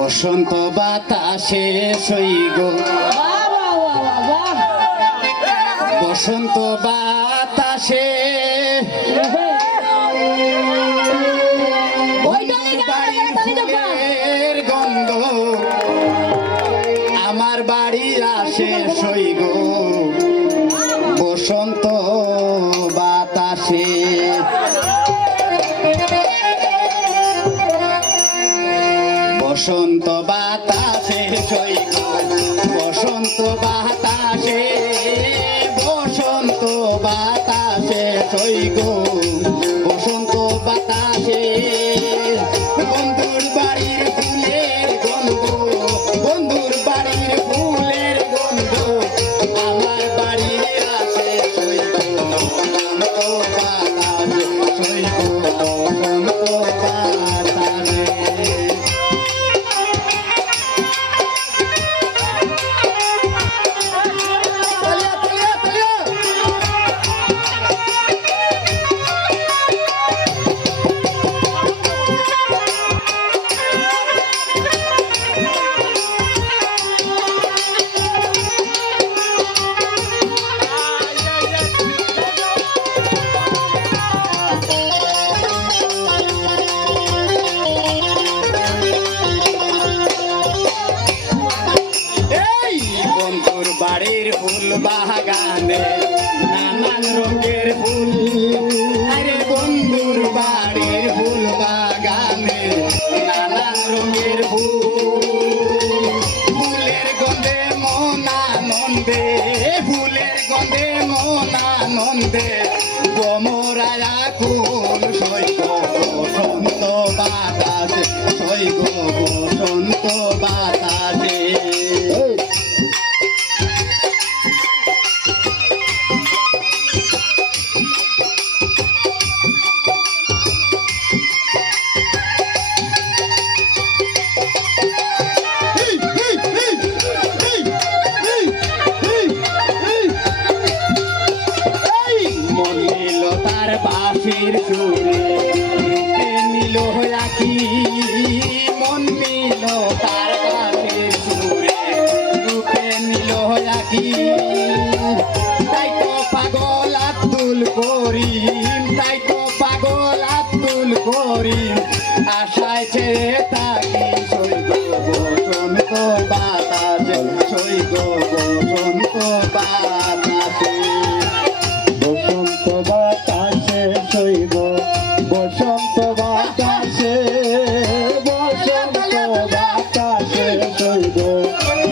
বসন্ত বাতাসে সইগ বসন্ত বাতাসে ফুলের গন্ধ আমার বাড়ি আসে সইগ বসন্ত বাতাসে। বসন্ত বাতাসে সইগ বসন্ত বাতাসে বসন্ত বাতাসে সইগ বসন্ত বাতাসে বন্ধুর বাড়ির ফুলের গন্ধ বন্ধুর বাড়ির ফুলের গন্ধ আমার বাড়ি আসে সইগ বসন্ত বাতাসে সইগ বসন্ত বাতাসে। বাড়ির ফুল বাগানে নানান রঙের ফুল আরে বন্ধুর বাড়ির ফুল বাগানে নানান রঙের ফুল ফুলের গন্ধে মন আনন্দে ফুলের গন্ধে মন আনন্দে গোমরায়া কুল সইগ বসন্ত বাতাসে সইগ বসন্ত বাতাসে। বাঁশির সুরে রূপে নিল আঁকি মন নিল তার বাঁশির সুরে রূপে নিল আঁকি তাই তো পাগল আব্দুল করিম তাই তো পাগল আব্দুল করিম আশায় ছেড়ে তাকি সইগ বসন্ত বাতাসে সইগ বসন্ত বাতাসে। বসন্ত বাতাসে সইগ বসন্ত বাতাসে বসন্ত বাতাসে সইগ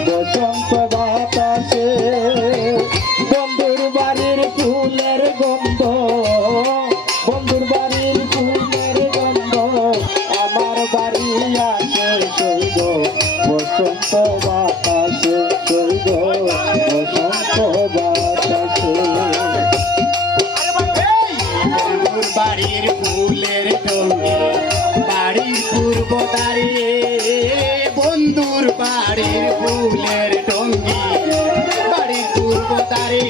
বসন্ত বাতাসে বন্ধুর বাড়ির ফুলের গন্ধ বন্ধুর বাড়ির ফুলের গন্ধ আমার বাড়ি আসে সইগ বসন্ত বাতাসে সইগ বসন্ত বাতাসে। বাড়ির ফুলের টঙ্গি বাড়ির পূর্ব দ্বারে বন্ধুর বাড়ির ফুলের টঙ্গি বাড়ির পূর্ব দ্বারে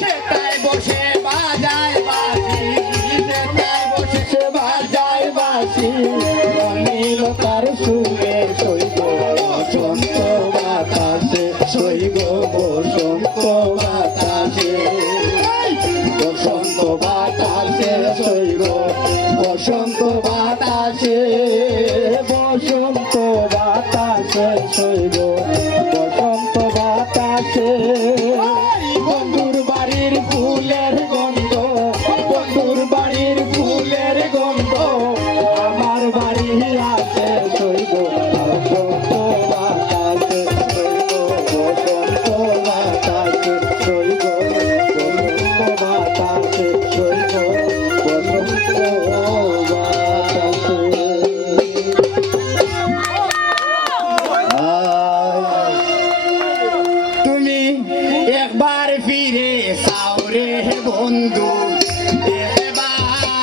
সেটায় বসে বাজায় বাঁশি সেটায় বসে বাজায় বাঁশি নীল তার সুর